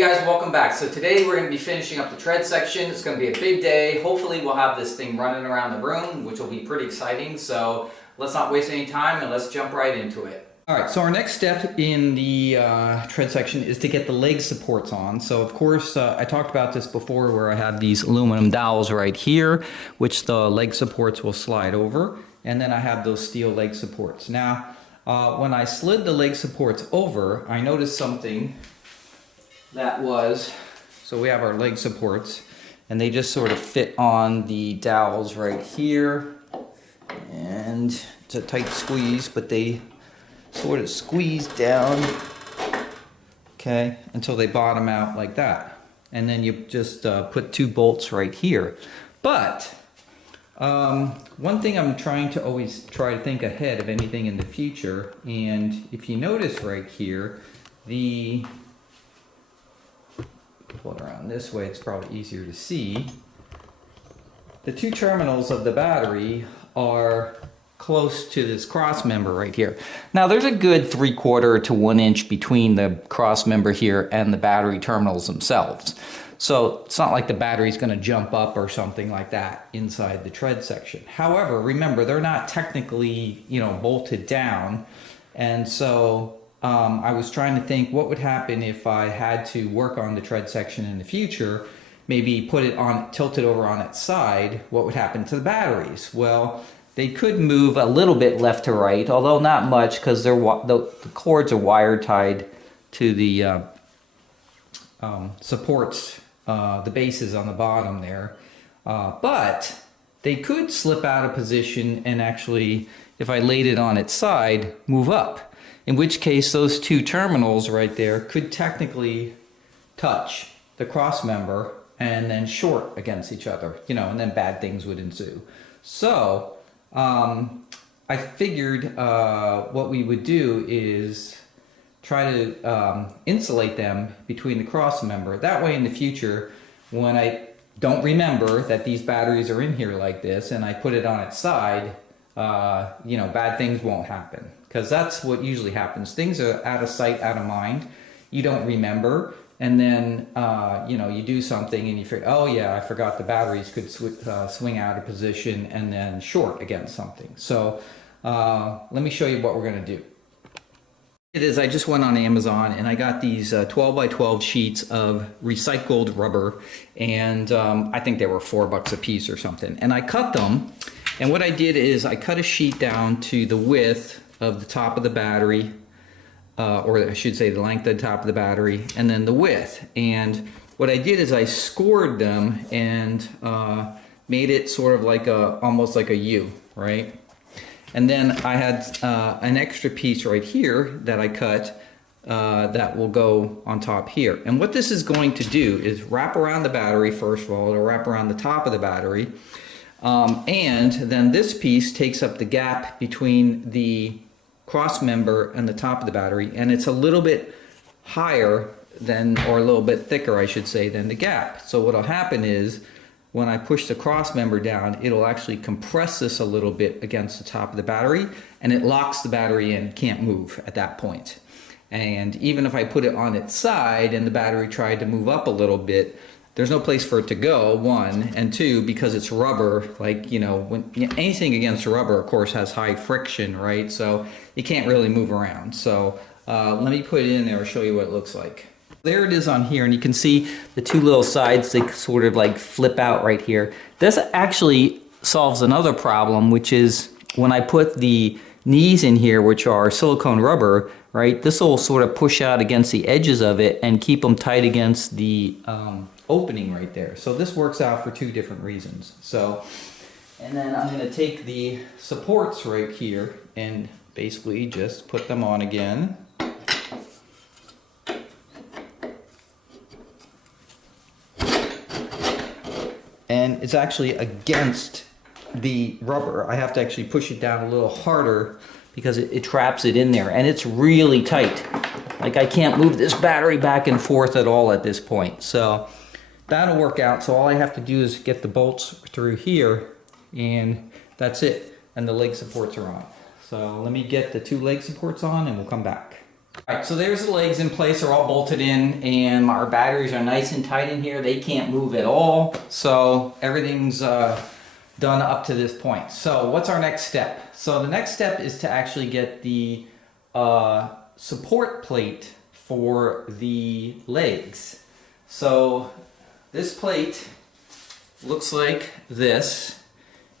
Hey guys, welcome back. So today we're going to be finishing up the tread section. It's going to be a big day. Hopefully we'll have this thing running around the room, which will be pretty exciting. So let's not waste any time and let's jump right into it. Alright, so our next step in the tread section is to get the leg supports on. So of course, I talked about this before where I have these aluminum dowels right here, which the leg supports will slide over. And then I have those steel leg supports. Now, when I slid the leg supports over, I noticed something that was, so we have our leg supports, and they just sort of fit on the dowels right here. And it's a tight squeeze, but they sort of squeeze down, okay, until they bottom out like that. And then you just put two bolts right here. But one thing I'm trying to always try to think ahead of anything in the future, and if you notice right here, pull it around this way, it's probably easier to see. The two terminals of the battery are close to this cross member right here. Now there's a good 3/4 to 1 inch between the cross member here and the battery terminals themselves. So it's not like the battery's going to jump up or something like that inside the tread section. However, remember, they're not technically, bolted down. And so I was trying to think what would happen if I had to work on the tread section in the future, maybe put it on, tilt it over on its side, what would happen to the batteries? Well, they could move a little bit left to right, although not much because the cords are wire tied to the supports, the bases on the bottom there. But they could slip out of position and actually, if I laid it on its side, move up. In which case those two terminals right there could technically touch the cross member and then short against each other, and then bad things would ensue. So I figured what we would do is try to insulate them between the cross member. That way in the future, when I don't remember that these batteries are in here like this and I put it on its side, bad things won't happen. Because that's what usually happens. Things are out of sight, out of mind. You don't remember, and then you do something and you figure, oh yeah, I forgot the batteries could swing out of position and then short against something. So let me show you what we're going to do. It is, I just went on Amazon and I got these 12 by 12 sheets of recycled rubber, and I think they were $4 a piece or something. And I cut them, and what I did is I cut a sheet down to the width of the top of the battery, or I should say the length of the top of the battery, and then the width. And what I did is I scored them and made it sort of like almost like a U, right? And then I had an extra piece right here that I cut that will go on top here. And what this is going to do is wrap around the battery first of all, it'll wrap around the top of the battery, and then this piece takes up the gap between the cross member and the top of the battery, and it's a little bit higher than, or a little bit thicker I should say, than the gap. So what'll happen is when I push the cross member down, it'll actually compress this a little bit against the top of the battery, and it locks the battery in, can't move at that point. And even if I put it on its side and the battery tried to move up a little bit, there's no place for it to go, one, and two, because it's rubber, anything against rubber, of course, has high friction, right? So you can't really move around. So let me put it in there and show you what it looks like. There it is on here, and you can see the two little sides, they sort of like flip out right here. This actually solves another problem, which is when I put the knees in here, which are silicone rubber, right? This will sort of push out against the edges of it and keep them tight against the opening right there. So this works out for two different reasons. So, and then I'm going to take the supports right here and basically just put them on again. And it's actually against the rubber. I have to actually push it down a little harder because it traps it in there, and it's really tight. Like I can't move this battery back and forth at all at this point. So that'll work out. So all I have to do is get the bolts through here, and that's it. And the leg supports are on. So let me get the two leg supports on and we'll come back. All right, so there's the legs in place, they're all bolted in, and our batteries are nice and tight in here. They can't move at all, so everything's done up to this point. So what's our next step? So the next step is to actually get the support plate for the legs. So this plate looks like this.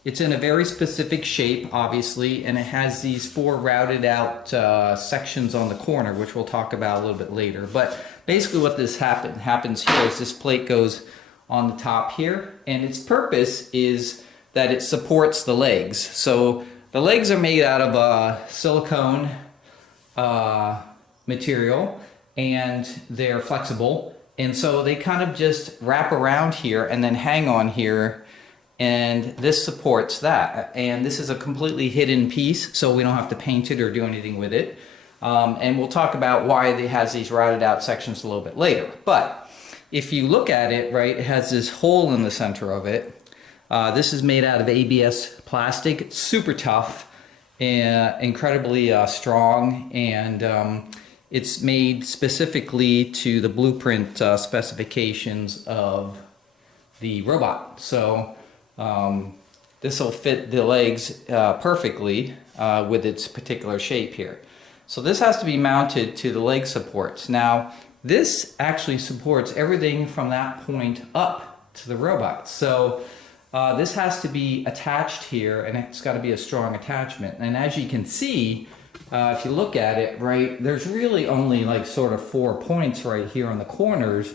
It's in a very specific shape, obviously, and it has these 4 routed out sections on the corner, which we'll talk about a little bit later. But basically what this happens here is this plate goes on the top here, and its purpose is that it supports the legs. So the legs are made out of silicone material, and they're flexible, and so they kind of just wrap around here and then hang on here, and this supports that. And this is a completely hidden piece, so we don't have to paint it or do anything with it. And we'll talk about why it has these routed out sections a little bit later. But if you look at it, right, it has this hole in the center of it. This is made out of ABS plastic. It's super tough and incredibly strong, and it's made specifically to the blueprint specifications of the robot. So this will fit the legs perfectly with its particular shape here. So this has to be mounted to the leg supports. Now this actually supports everything from that point up to the robot. So this has to be attached here, and it's got to be a strong attachment. And as you can see, if you look at it, right, there's really only like sort of 4 points right here on the corners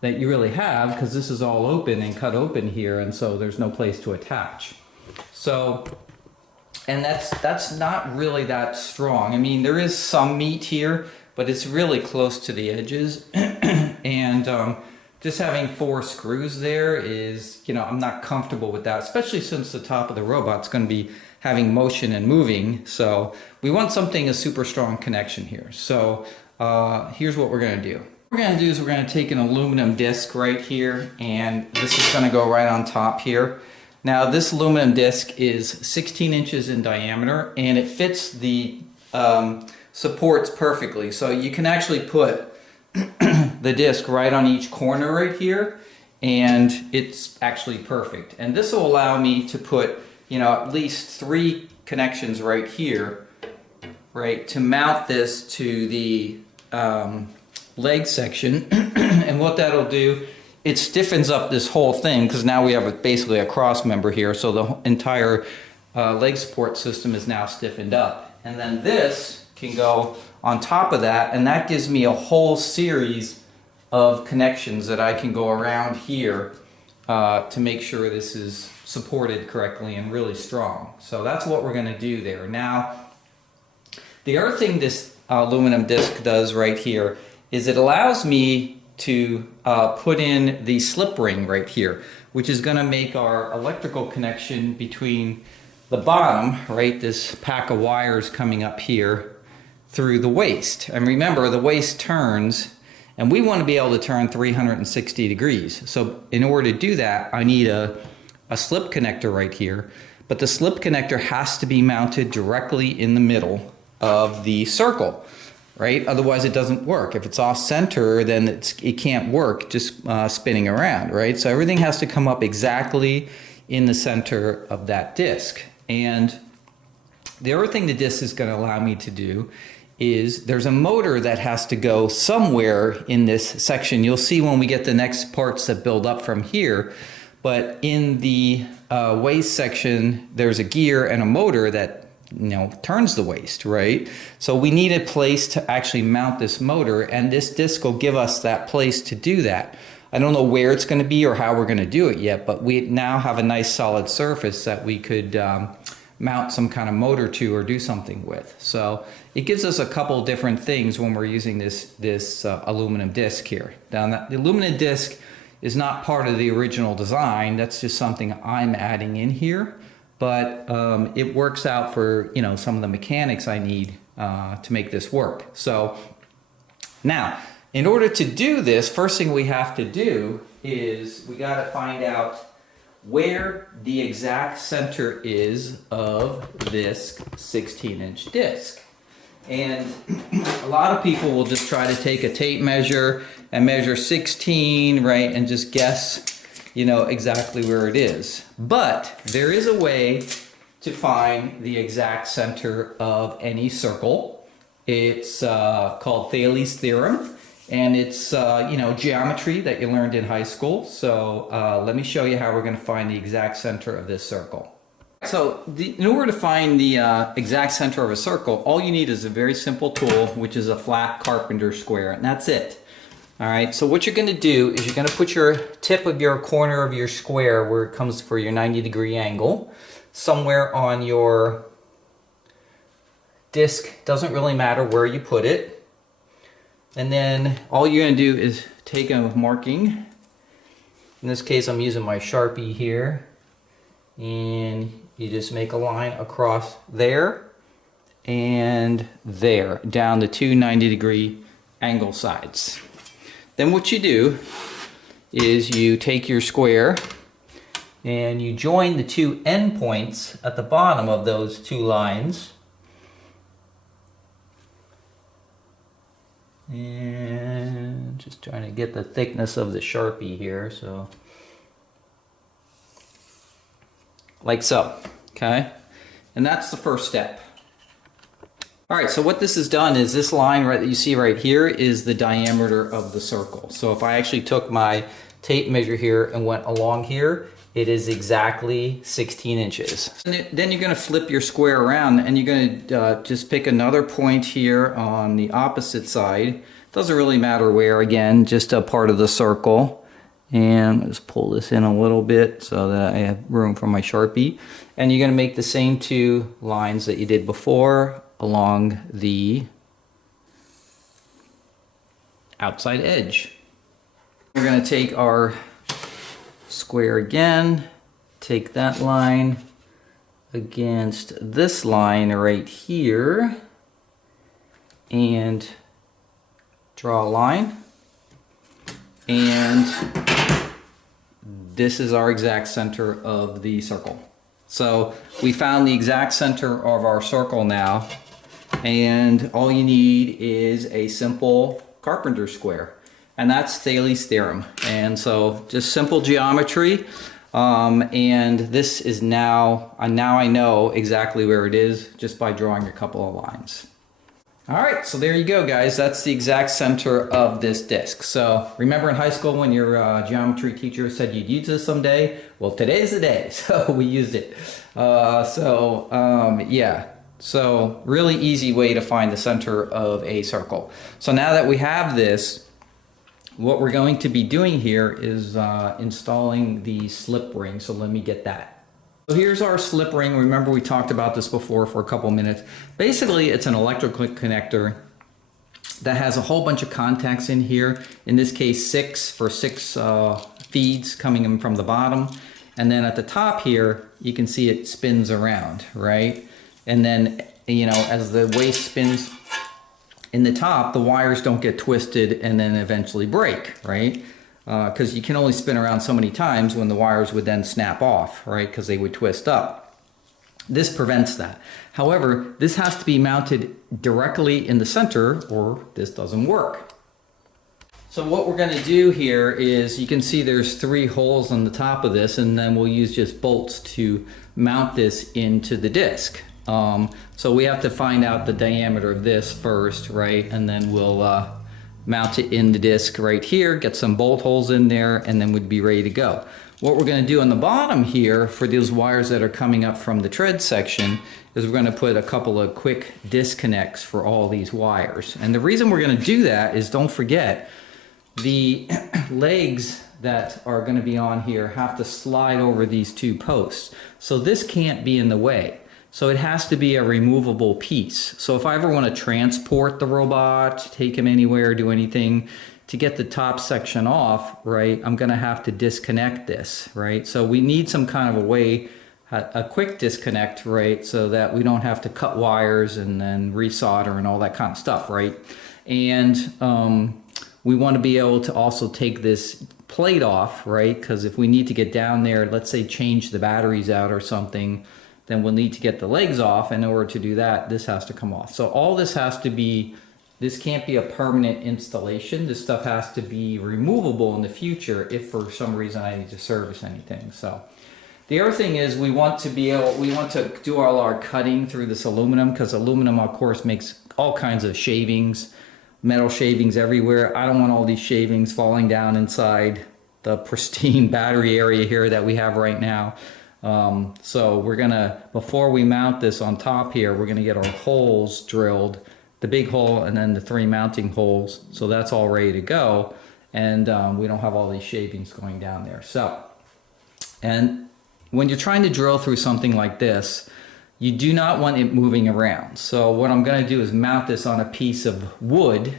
that you really have, because this is all open and cut open here, and so there's no place to attach. So, and that's not really that strong. I mean, there is some meat here, but it's really close to the edges. And just having 4 screws there is, you know, I'm not comfortable with that, especially since the top of the robot's going to be having motion and moving. So we want something, a super strong connection here. So here's what we're going to do. What we're going to do is we're going to take an aluminum disc right here, and this is going to go right on top here. Now this aluminum disc is 16 inches in diameter, and it fits the supports perfectly. So you can actually put the disc right on each corner right here, and it's actually perfect. And this will allow me to put, you know, at least 3 connections right here, right, to mount this to the leg section. And what that'll do, it stiffens up this whole thing, because now we have basically a cross member here, so the entire leg support system is now stiffened up. And then this can go on top of that, and that gives me a whole series of connections that I can go around here to make sure this is supported correctly and really strong. So that's what we're going to do there. Now, the other thing this aluminum disc does right here is it allows me to put in the slip ring right here, which is going to make our electrical connection between the bottom, right, this pack of wires coming up here, through the waist. And remember, the waist turns, and we want to be able to turn 360 degrees. So in order to do that, I need a slip connector right here, but the slip connector has to be mounted directly in the middle of the circle, right? Otherwise it doesn't work. If it's off center, then it can't work just spinning around, right? So everything has to come up exactly in the center of that disc. And the other thing the disc is going to allow me to do is there's a motor that has to go somewhere in this section. You'll see when we get the next parts that build up from here, but in the waist section there's a gear and a motor that, you know, turns the waist, right? So we need a place to actually mount this motor, and this disc will give us that place to do that. I don't know where it's going to be or how we're going to do it yet, but we now have a nice solid surface that we could mount some kind of motor to or do something with. So it gives us a couple different things when we're using this aluminum disc here. Now, the aluminum disc is not part of the original design. That's just something I'm adding in here, but it works out for, you know, some of the mechanics I need to make this work. So now, in order to do this, first thing we have to do is we got to find out where the exact center is of this 16-inch disc. And a lot of people will just try to take a tape measure and measure 16, right, and just guess, you know, exactly where it is. But there is a way to find the exact center of any circle. It's called Thales theorem, and it's you know, geometry that you learned in high school. So let me show you how we're going to find the exact center of this circle. So in order to find the exact center of a circle, all you need is a very simple tool, which is a flat carpenter square, and that's it. All right, so what you're going to do is you're going to put your tip of your corner of your square where it comes for your 90-degree angle somewhere on your disc. Doesn't really matter where you put it. And then all you're going to do is take a marking. In this case, I'm using my Sharpie here. And you just make a line across there and there, down the two 90-degree angle sides. Then what you do is you take your square and you join the two endpoints at the bottom of those two lines. And just trying to get the thickness of the Sharpie here, so like so, okay? And that's the first step. All right, so what this has done is this line right that you see right here is the diameter of the circle. So if I actually took my tape measure here and went along here, it is exactly 16 inches. And then you're gonna flip your square around and you're gonna just pick another point here on the opposite side. Doesn't really matter where, again, just a part of the circle. And I'll just pull this in a little bit so that I have room for my Sharpie. And you're gonna make the same two lines that you did before along the outside edge. We're gonna take our square again, take that line against this line right here, and draw a line. And this is our exact center of the circle. So we found the exact center of our circle now, and all you need is a simple carpenter square, and that's Thales theorem. And so just simple geometry, and this is now I know exactly where it is just by drawing a couple of lines. All right, so there you go, guys. That's the exact center of this disc. So remember in high school when your geometry teacher said you'd use this someday? Well, today's the day, so we used it. Yeah, so really easy way to find the center of a circle. So now that we have this, what we're going to be doing here is installing the slip ring. So let me get that. So here's our slip ring. Remember we talked about this before for a couple minutes. Basically, it's an electrical connector that has a whole bunch of contacts in here. In this case, six feeds coming in from the bottom. And then at the top here, you can see it spins around, right? And then, you know, as the waste spins in the top, the wires don't get twisted and then eventually break, right? Because you can only spin around so many times when the wires would then snap off, right? Because they would twist up. This prevents that. However, this has to be mounted directly in the center or this doesn't work. So what we're going to do here is, you can see there's 3 holes on the top of this, and then we'll use just bolts to mount this into the disc. So we have to find out the diameter of this first, right? And then we'll mount it in the disc right here, get some bolt holes in there, and then we'd be ready to go. What we're going to do on the bottom here for those wires that are coming up from the tread section is we're going to put a couple of quick disconnects for all these wires. And the reason we're going to do that is, don't forget, the legs that are going to be on here have to slide over these 2 posts. So this can't be in the way. So it has to be a removable piece. So if I ever want to transport the robot, take him anywhere, do anything, to get the top section off, right, I'm going to have to disconnect this, right? So we need some kind of a way, a quick disconnect, right, so that we don't have to cut wires and then resolder and all that kind of stuff, right? And we want to be able to also take this plate off, right? Because if we need to get down there, let's say change the batteries out or something, then we'll need to get the legs off. And in order to do that, this has to come off. So all this has to be, this can't be a permanent installation. This stuff has to be removable in the future if for some reason I need to service anything. So the other thing is we want to do all our cutting through this aluminum, because aluminum, of course, makes all kinds of shavings, metal shavings everywhere. I don't want all these shavings falling down inside the pristine battery area here that we have right now. So we're gonna, before we mount this on top here, we're gonna get our holes drilled, the big hole and then the 3 mounting holes. So that's all ready to go. And we don't have all these shavings going down there. So, and when you're trying to drill through something like this, you do not want it moving around. So what I'm gonna do is mount this on a piece of wood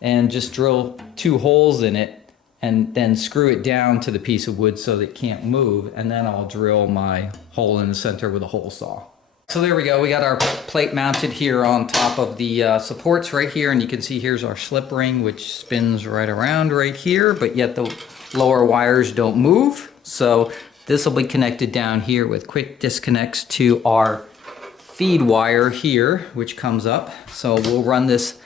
and just drill 2 holes in it and then screw it down to the piece of wood so that it can't move, and then I'll drill my hole in the center with a hole saw. So there we go, we got our plate mounted here on top of the supports right here, and you can see here's our slip ring which spins right around right here, but yet the lower wires don't move. So this will be connected down here with quick disconnects to our feed wire here, which comes up. So we'll run this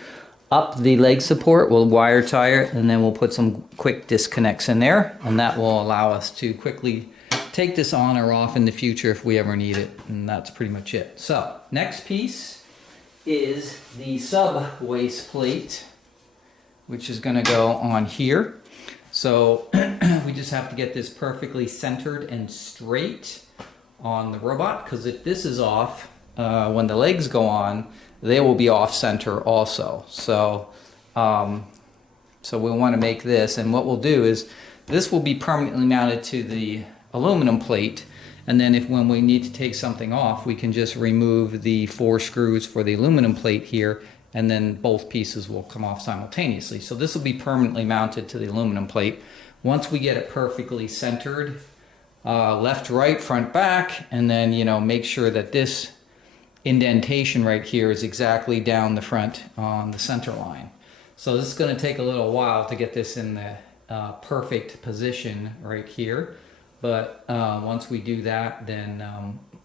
up the leg support, we'll wire tie it, and then we'll put some quick disconnects in there, and that will allow us to quickly take this on or off in the future if we ever need it. And that's pretty much it. So next piece is the sub waist plate, which is going to go on here. So we just have to get this perfectly centered and straight on the robot, because if this is off, when the legs go on, they will be off center also. So so we want to make this, and what we'll do is this will be permanently mounted to the aluminum plate, and then when we need to take something off, we can just remove the 4 screws for the aluminum plate here, and then both pieces will come off simultaneously. So this will be permanently mounted to the aluminum plate. Once we get it perfectly centered, left, right, front, back, and then, you know, make sure that this indentation right here is exactly down the front on the center line. So this is going to take a little while to get this in the perfect position right here, but once we do that, then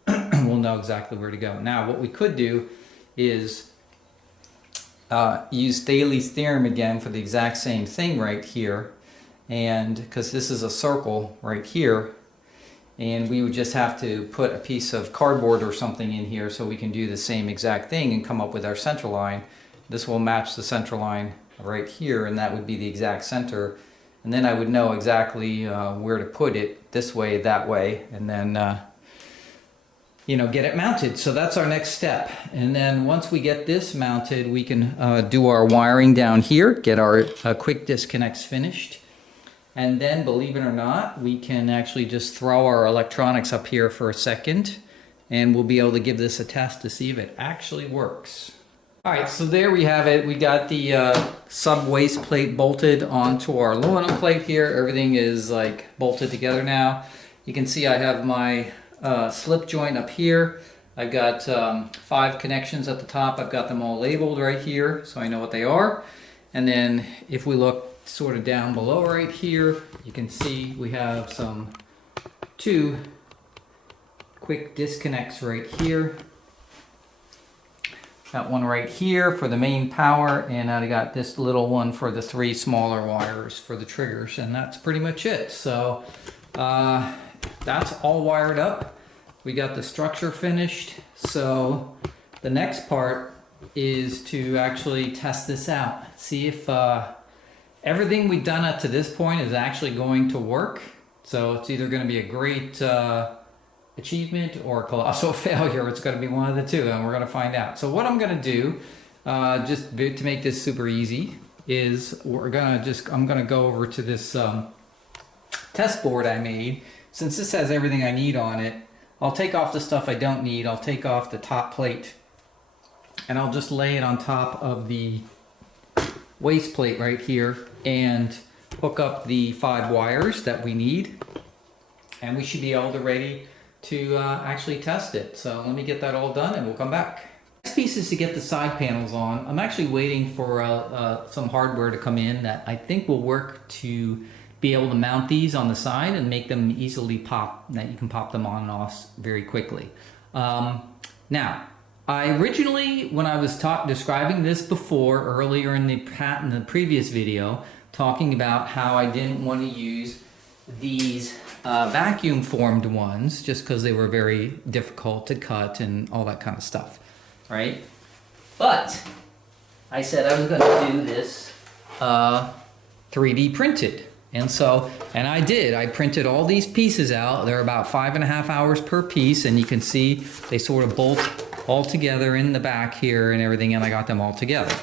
we'll know exactly where to go. Now what we could do is use Thales theorem again for the exact same thing right here, and because this is a circle right here, and we would just have to put a piece of cardboard or something in here so we can do the same exact thing and come up with our center line. This will match the center line right here, and that would be the exact center. And then I would know exactly where to put it, this way, that way, and then you know, get it mounted. So that's our next step. And then once we get this mounted, we can do our wiring down here, get our quick disconnects finished. And then, believe it or not, we can actually just throw our electronics up here for a second, and we'll be able to give this a test to see if it actually works. All right, so there we have it. We got the sub waist plate bolted onto our aluminum plate here. Everything is like bolted together now. You can see I have my slip joint up here. I've got 5 connections at the top. I've got them all labeled right here, so I know what they are. And then if we look sort of down below right here, you can see we have some 2 quick disconnects right here. Got one right here for the main power, and I got this little one for the 3 smaller wires for the triggers, and that's pretty much it. So that's all wired up. We got the structure finished. So the next part is to actually test this out, see if everything we've done up to this point is actually going to work. So it's either going to be a great achievement or a colossal failure. It's going to be one of the two, and we're going to find out. So what I'm going to do, just to make this super easy, is I'm going to go over to this test board I made. Since this has everything I need on it, I'll take off the stuff I don't need. I'll take off the top plate, and I'll just lay it on top of the waist plate right here and hook up the 5 wires that we need, and we should be able to ready to actually test it. So let me get that all done and we'll come back. Next piece is to get the side panels on. I'm actually waiting for some hardware to come in that I think will work to be able to mount these on the side and make them easily pop, that you can pop them on and off very quickly. Now, I originally, when I was describing this before, earlier in the previous video, talking about how I didn't want to use these vacuum formed ones just because they were very difficult to cut and all that kind of stuff, right? But I said I was going to do this 3D printed. And I did. I printed all these pieces out. They're about 5.5 hours per piece, and you can see they sort of bolt all together in the back here and everything, and I got them all together.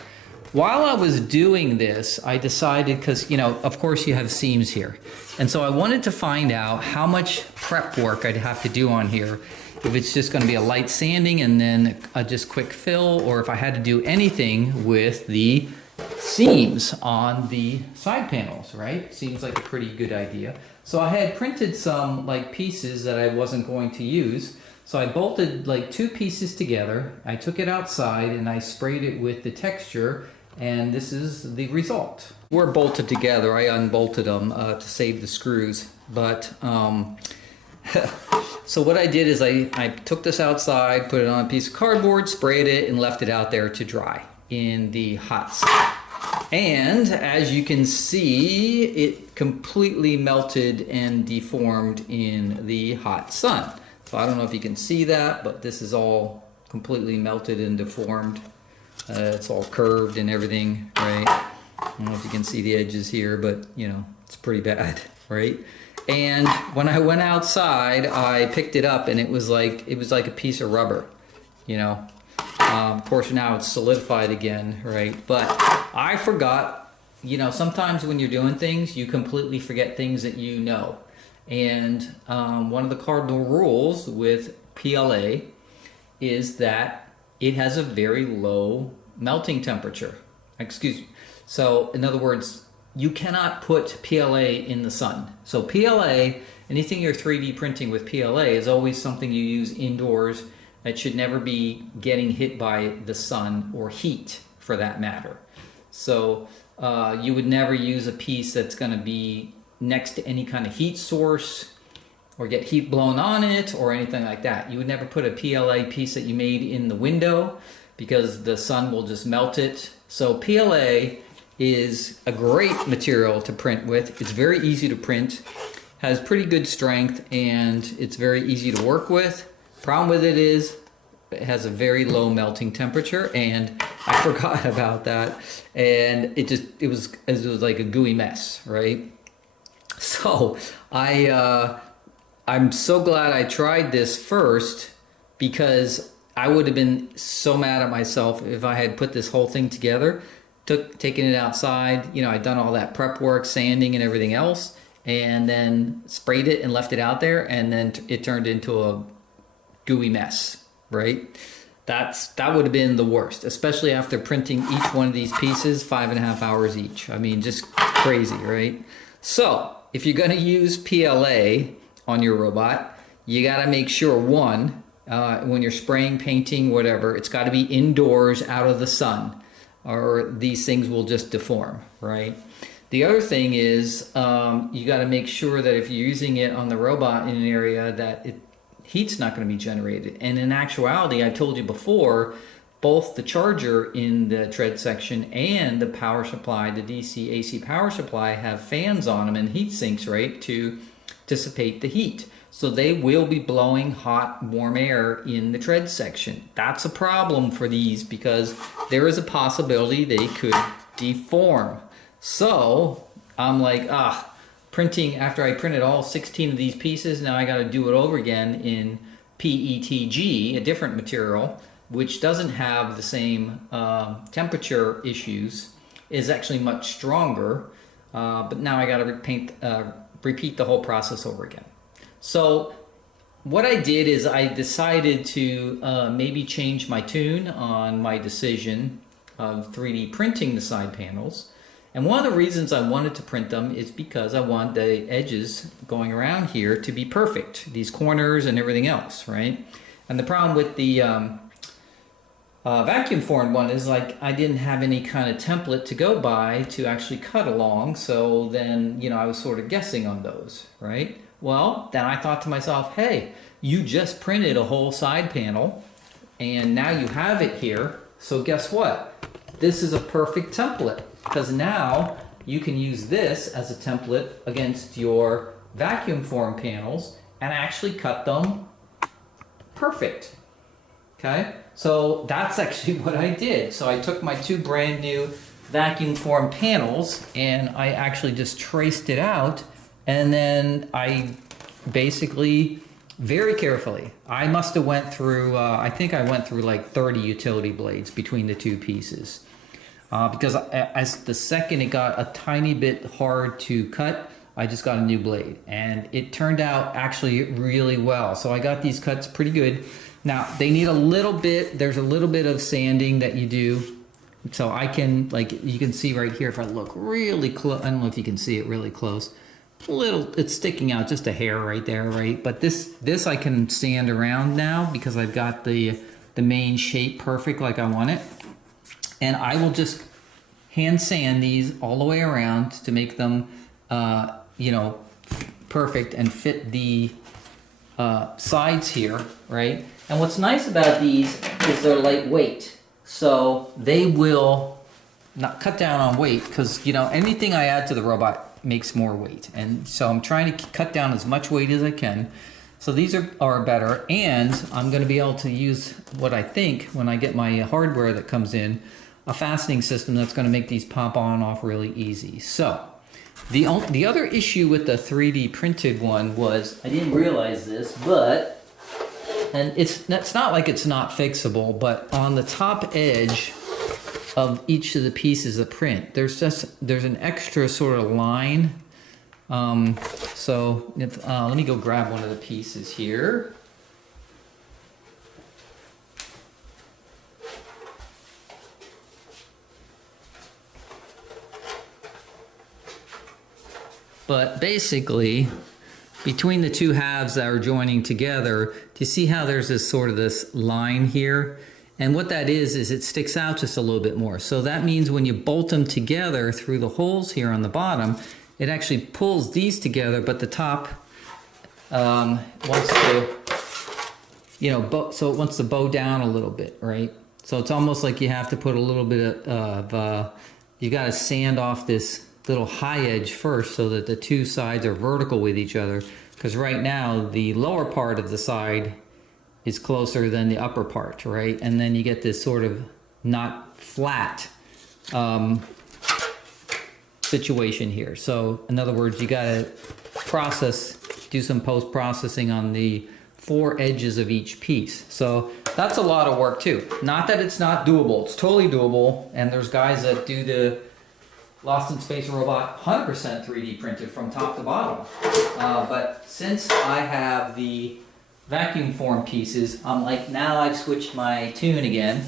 While I was doing this, I decided, because, you know, of course you have seams here. And so I wanted to find out how much prep work I'd have to do on here. If it's just going to be a light sanding and then just quick fill, or if I had to do anything with the seams on the side panels, right? Seems like a pretty good idea. So I had printed some like pieces that I wasn't going to use. So I bolted like 2 pieces together. I took it outside and I sprayed it with the texture, and this is the result. We're bolted together. I unbolted them to save the screws. But so what I did is I took this outside, put it on a piece of cardboard, sprayed it, and left it out there to dry in the hot sun. And as you can see, it completely melted and deformed in the hot sun. So I don't know if you can see that, but this is all completely melted and deformed. It's all curved and everything, right? I don't know if you can see the edges here, but you know, it's pretty bad, right? And when I went outside, I picked it up and it was like a piece of rubber, you know. Of course, now it's solidified again, right? But I forgot, you know, sometimes when you're doing things, you completely forget things that you know. And one of the cardinal rules with PLA is that it has a very low melting temperature. Excuse me. So, in other words, you cannot put PLA in the sun. So PLA, anything you're 3D printing with PLA is always something you use indoors. It should never be getting hit by the sun or heat, for that matter. So you would never use a piece that's going to be next to any kind of heat source or get heat blown on it or anything like that. You would never put a PLA piece that you made in the window because the sun will just melt it. So PLA is a great material to print with. It's very easy to print, has pretty good strength, and it's very easy to work with. Problem with it is it has a very low melting temperature, and I forgot about that, and it was like a gooey mess, right? So I'm so glad I tried this first, because I would have been so mad at myself if I had put this whole thing together, taken it outside, you know, I'd done all that prep work, sanding and everything else, and then sprayed it and left it out there, and then it turned into a gooey mess, right? That would have been the worst, especially after printing each one of these pieces 5.5 hours each. I mean, just crazy, right? So if you're going to use PLA on your robot, you got to make sure, one, when you're spraying, painting, whatever, it's got to be indoors, out of the sun, or these things will just deform, right? The other thing is you got to make sure that if you're using it on the robot in an area that heat's not going to be generated. And in actuality, I told you before, both the charger in the tread section and the power supply, the DC AC power supply, have fans on them and heat sinks, right, to dissipate the heat. So they will be blowing hot, warm air in the tread section. That's a problem for these because there is a possibility they could deform. So I'm like, printing, after I printed all 16 of these pieces, now I got to do it over again in PETG, a different material, which doesn't have the same temperature issues, is actually much stronger, but now I got to repeat the whole process over again. So what I did is I decided to maybe change my tune on my decision of 3D printing the side panels. And one of the reasons I wanted to print them is because I want the edges going around here to be perfect, these corners and everything else, right? And the problem with the vacuum formed one is, like, I didn't have any kind of template to go by to actually cut along, so then, you know, I was sort of guessing on those, right? Well, then I thought to myself, hey, you just printed a whole side panel and now you have it here. So guess what? This is a perfect template because now you can use this as a template against your vacuum form panels and actually cut them perfect. Okay, so that's actually what I did. So I took my two brand new vacuum form panels and I actually just traced it out, and then I basically very carefully, I must have went through, I think I went through like 30 utility blades between the two pieces. Because as the second it got a tiny bit hard to cut, I just got a new blade and it turned out actually really well. So I got these cuts pretty good. Now they need a little bit, there's a little bit of sanding that you do. So I can, like you can see right here, if I look really close, I don't know if you can see it really close, it's sticking out just a hair right there, right? But this I can sand around now because I've got the main shape perfect like I want it. And I will just hand sand these all the way around to make them, you know, perfect and fit the sides here, right? And what's nice about these is they're lightweight. So they will not cut down on weight because, you know, anything I add to the robot makes more weight. And so I'm trying to cut down as much weight as I can. So these are better. And I'm going to be able to use what I think when I get my hardware that comes in, a fastening system that's going to make these pop on and off really easy. So the other issue with the 3D printed one was, I didn't realize this, but, and it's not like it's not fixable, but on the top edge of each of the pieces of print, there's an extra sort of line. So let me go grab one of the pieces here. But basically, between the two halves that are joining together, do you see how there's this line here? And what that is it sticks out just a little bit more. So that means when you bolt them together through the holes here on the bottom, it actually pulls these together, but the top wants to, you know, so it wants to bow down a little bit, right? So it's almost like you have to put a little bit of, you got to sand off this little high edge first so that the two sides are vertical with each other, because right now the lower part of the side is closer than the upper part, right? And then you get this sort of not flat situation here. So in other words, you got to do some post-processing on the four edges of each piece. So that's a lot of work too. Not that it's not doable, it's totally doable. And there's guys that do the Lost in Space robot 100% 3D printed from top to bottom. But since I have the vacuum form pieces, I'm like, now I've switched my tune again.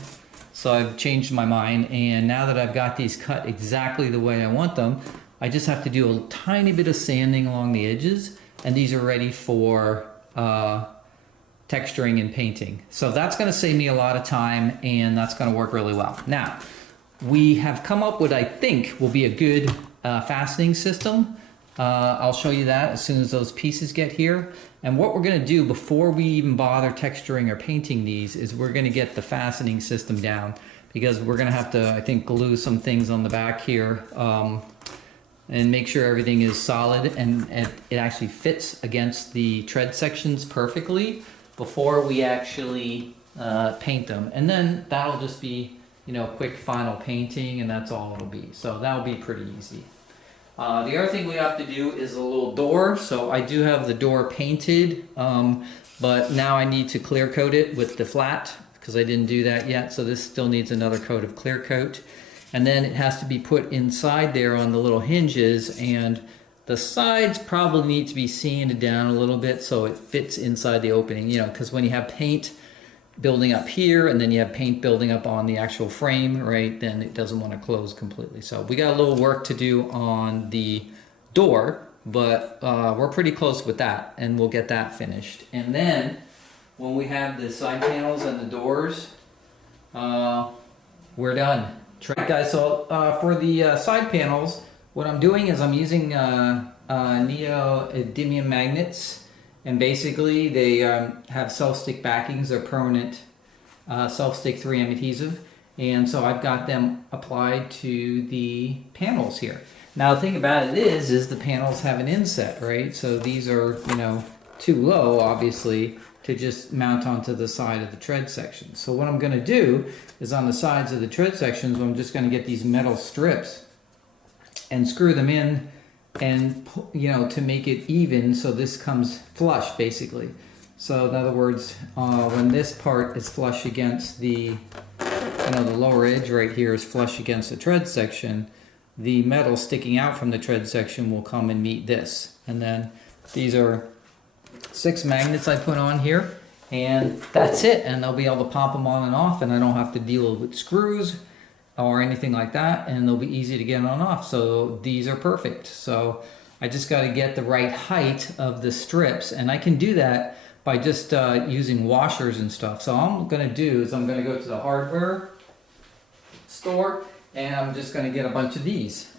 So I've changed my mind, and now that I've got these cut exactly the way I want them, I just have to do a tiny bit of sanding along the edges, and these are ready for texturing and painting. So that's going to save me a lot of time, and that's going to work really well. Now, we have come up with, I think, will be a good fastening system. I'll show you that as soon as those pieces get here. And what we're going to do before we even bother texturing or painting these is we're going to get the fastening system down, because we're going to have to, I think, glue some things on the back here and make sure everything is solid and it actually fits against the tread sections perfectly before we actually paint them. And then that'll just be, you know, quick final painting, and that's all it'll be. So that'll be pretty easy. The other thing we have to do is a little door. So I do have the door painted, but now I need to clear coat it with the flat because I didn't do that yet. So this still needs another coat of clear coat. And then it has to be put inside there on the little hinges, and the sides probably need to be sanded down a little bit so it fits inside the opening, you know, because when you have paint building up here and then you have paint building up on the actual frame, right, then it doesn't want to close completely. So we got a little work to do on the door, but we're pretty close with that, and we'll get that finished. And then when we have the side panels and the doors, we're done. Right, guys, so for the side panels, What I'm doing is I'm using neodymium magnets, and basically they have self-stick backings. They're permanent self-stick 3M adhesive, and so I've got them applied to the panels here. Now the thing about it is the panels have an inset, right? So these are, you know, too low, obviously, to just mount onto the side of the tread section. So what I'm going to do is on the sides of the tread sections, I'm just going to get these metal strips and screw them in, and, you know, to make it even, so this comes flush basically. So in other words, when this part is flush against the, you know, the lower edge right here is flush against the tread section, the metal sticking out from the tread section will come and meet this. And then these are 6 magnets I put on here, and that's it. And they'll be able to pop them on and off, and I don't have to deal with screws or anything like that, and they'll be easy to get on and off. So these are perfect. So I just got to get the right height of the strips, and I can do that by just using washers and stuff. So all I'm going to do is I'm going to go to the hardware store, and I'm just going to get a bunch of these,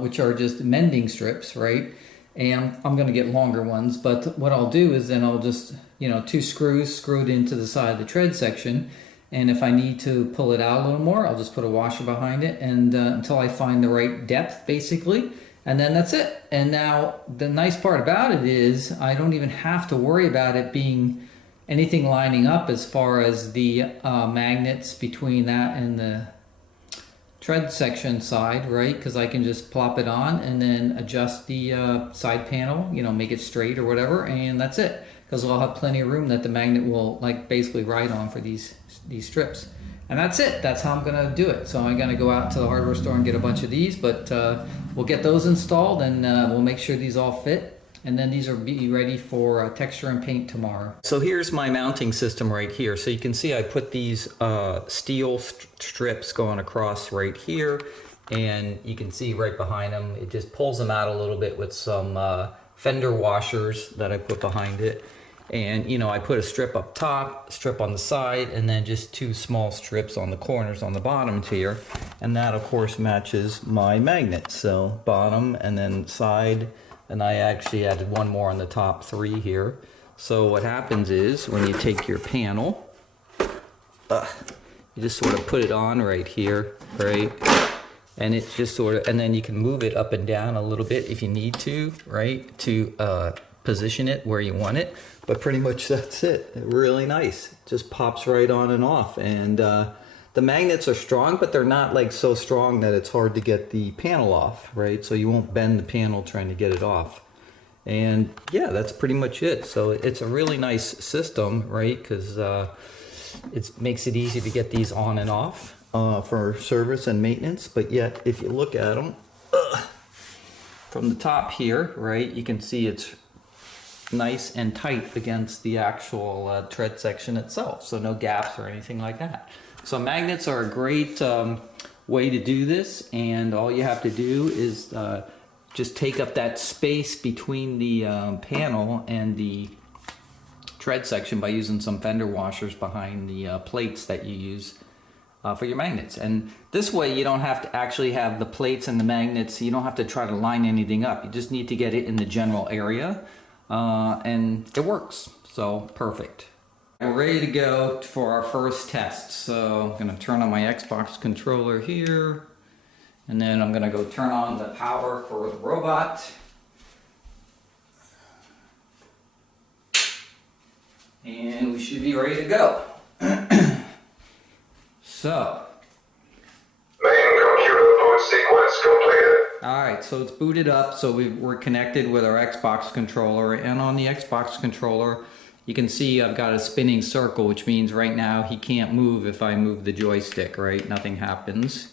which are just mending strips, right? And I'm going to get longer ones, but what I'll do is then I'll just, you know, 2 screws screwed into the side of the tread section, and if I need to pull it out a little more, I'll just put a washer behind it, and until I find the right depth, basically, and then that's it. And now the nice part about it is I don't even have to worry about it being anything lining up as far as the magnets between that and the tread section side, right? Because I can just plop it on and then adjust the side panel, you know, make it straight or whatever, and that's it. Because I'll have plenty of room that the magnet will, like, basically ride on for these strips. And that's it. That's how I'm gonna do it. So I'm gonna go out to the hardware store and get a bunch of these, but we'll get those installed, and we'll make sure these all fit. And then these will be ready for texture and paint tomorrow. So here's my mounting system right here. So you can see I put these steel strips going across right here, and you can see right behind them, it just pulls them out a little bit with some fender washers that I put behind it. And, you know, I put a strip up top, strip on the side, and then just 2 small strips on the corners on the bottom here. And that, of course, matches my magnet. So bottom and then side. And I actually added 1 more on the top 3 here. So what happens is when you take your panel, you just sort of put it on right here, right? And it just sort of, and then you can move it up and down a little bit if you need to, right? To position it where you want it. But pretty much that's it. Really nice. Just pops right on and off. And the magnets are strong, but they're not like so strong that it's hard to get the panel off, right? So you won't bend the panel trying to get it off. And yeah, that's pretty much it. So it's a really nice system, right? Because it makes it easy to get these on and off for service and maintenance. But yet, if you look at them from the top here, right, you can see it's nice and tight against the actual tread section itself. So no gaps or anything like that. So magnets are a great way to do this, and all you have to do is just take up that space between the panel and the tread section by using some fender washers behind the plates that you use for your magnets. And this way you don't have to actually have the plates and the magnets, you don't have to try to line anything up. You just need to get it in the general area, and it works. So perfect. We're ready to go for our first test. So I'm going to turn on my Xbox controller here, and then I'm going to go turn on the power for the robot. And we should be ready to go. So. Main computer boot sequence completed. Alright, so it's booted up, so we're connected with our Xbox controller, and on the Xbox controller you can see I've got a spinning circle, which means right now he can't move if I move the joystick, right? Nothing happens.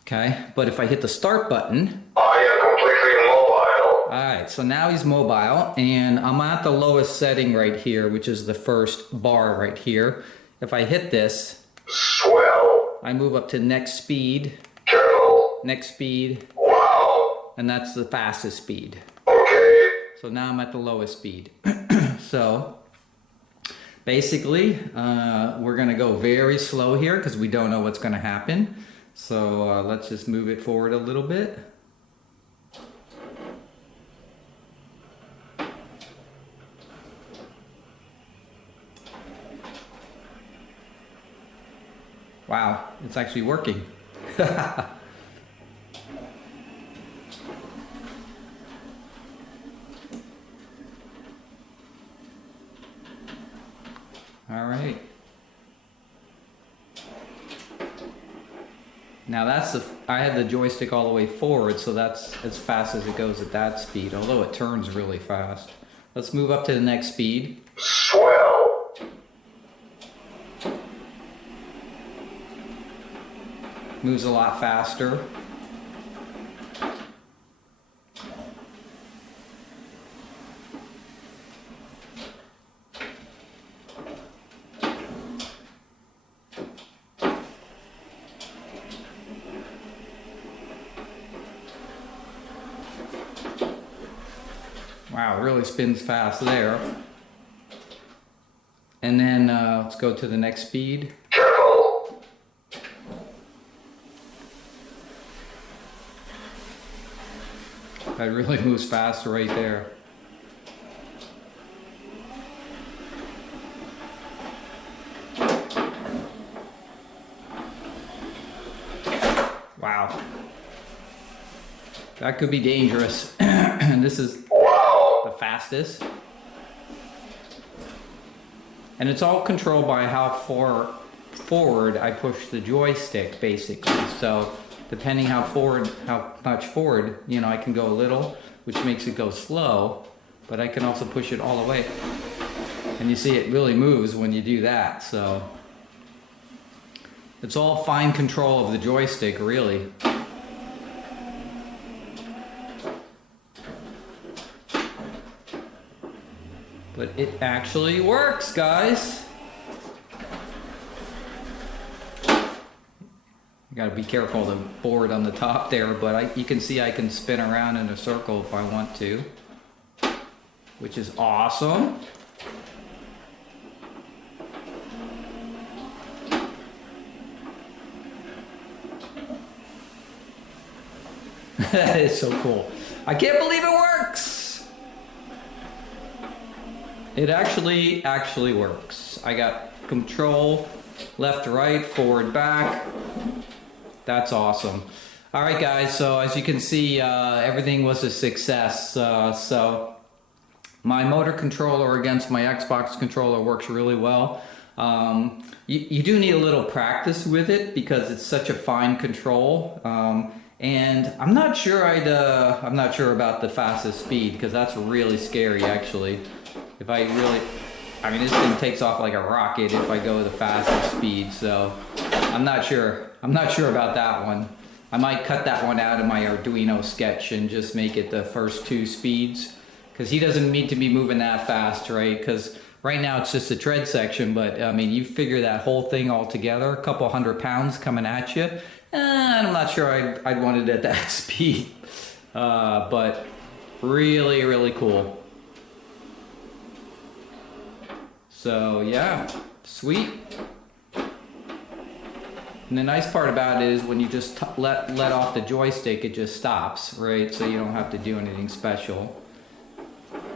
Okay, but if I hit the start button, I am completely mobile. alright, so now he's mobile, and I'm at the lowest setting right here, which is the first bar right here. If I hit this, swell, I move up to next speed, careful, next speed, wow, and that's the fastest speed. okay, So now I'm at the lowest speed. So basically, we're going to go very slow here because we don't know what's going to happen. So let's just move it forward a little bit. Wow, it's actually working. All right. Now I had the joystick all the way forward, so that's as fast as it goes at that speed, although it turns really fast. Let's move up to the next speed. Swell. Moves a lot faster. Wow, it really spins fast there. And then let's go to the next speed. Careful. That really moves faster right there. Wow. That could be dangerous. And this is Wow. the fastest. And it's all controlled by how far forward I push the joystick, basically. So depending how much forward, you know, I can go a little, which makes it go slow, but I can also push it all the way. And you see it really moves when you do that. So it's all fine control of the joystick, really. But it actually works, guys. You gotta be careful of the board on the top there, but you can see I can spin around in a circle if I want to, which is awesome. That is so cool. I can't believe it works. It actually works. I got control, left, right, forward, back. That's awesome. All right, guys. So as you can see, everything was a success. So my motor controller against my Xbox controller works really well. You do need a little practice with it because it's such a fine control. And I'm not sure I'm not sure about the fastest speed because that's really scary, actually. I mean, this thing takes off like a rocket if I go the fastest speed. So I'm not sure about that one. I might cut that one out of my Arduino sketch and just make it the first 2 speeds because he doesn't need to be moving that fast, right? Because right now it's just a tread section, but I mean, you figure that whole thing all together, a couple 100 pounds coming at you. I'm not sure I'd want it at that speed, but really, really cool. So yeah, sweet. And the nice part about it is when you just let off the joystick, it just stops, right? So you don't have to do anything special.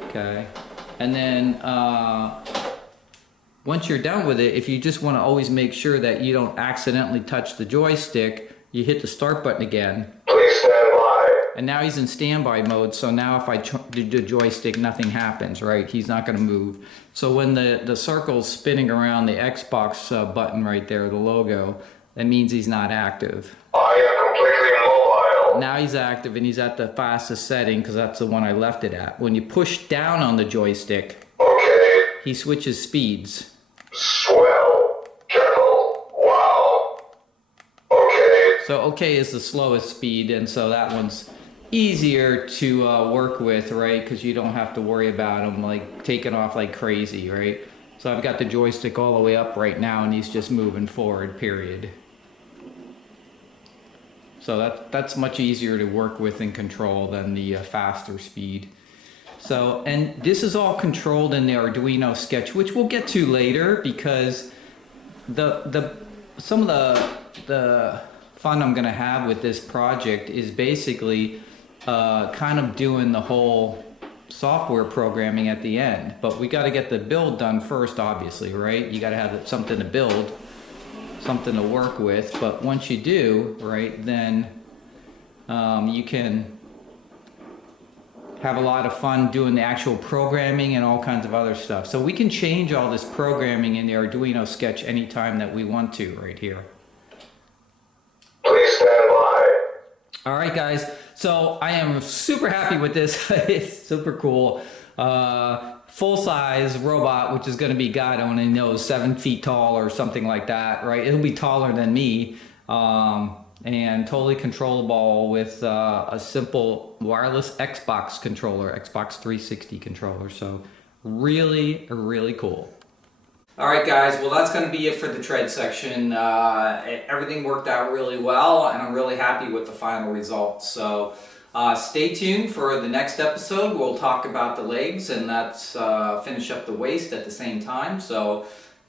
Okay. And then once you're done with it, if you just want to always make sure that you don't accidentally touch the joystick, you hit the start button again. Please stand by. And now he's in standby mode, so now if I do the joystick, nothing happens, right? He's not going to move. So when the circle's spinning around the Xbox button right there, the logo, that means he's not active. I am completely mobile. Now he's active and he's at the fastest setting because that's the one I left it at. When you push down on the joystick, Okay. he switches speeds. Swell. Careful. Wow. Okay. So okay is the slowest speed, and so that one's easier to work with, right? Because you don't have to worry about him like taking off like crazy, right? So I've got the joystick all the way up right now and he's just moving forward, period. So that's much easier to work with and control than the faster speed. So, and this is all controlled in the Arduino sketch, which we'll get to later because some of the fun I'm gonna have with this project is basically kind of doing the whole software programming at the end. But we gotta get the build done first, obviously, right? You gotta have something to build. something to work with. But once you do, right, then you can have a lot of fun doing the actual programming and all kinds of other stuff. So we can change all this programming in the Arduino sketch anytime that we want to right here. Please stand by. All right, guys. So I am super happy with this. It's super cool. Full-size robot, which is going to be, God only knows, 7 feet tall or something like that, right? It'll be taller than me. And totally controllable with a simple wireless Xbox controller, Xbox 360 controller. So really, really cool. All right, guys, well, that's going to be it for the tread section. Everything worked out really well, and I'm really happy with the final results. So stay tuned for the next episode. We'll talk about the legs, and that's finish up the waist at the same time.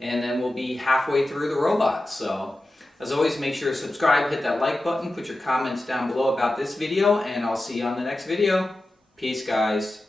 And then we'll be halfway through the robot. So as always, make sure to subscribe, hit that like button, put your comments down below about this video, and I'll see you on the next video. Peace, guys.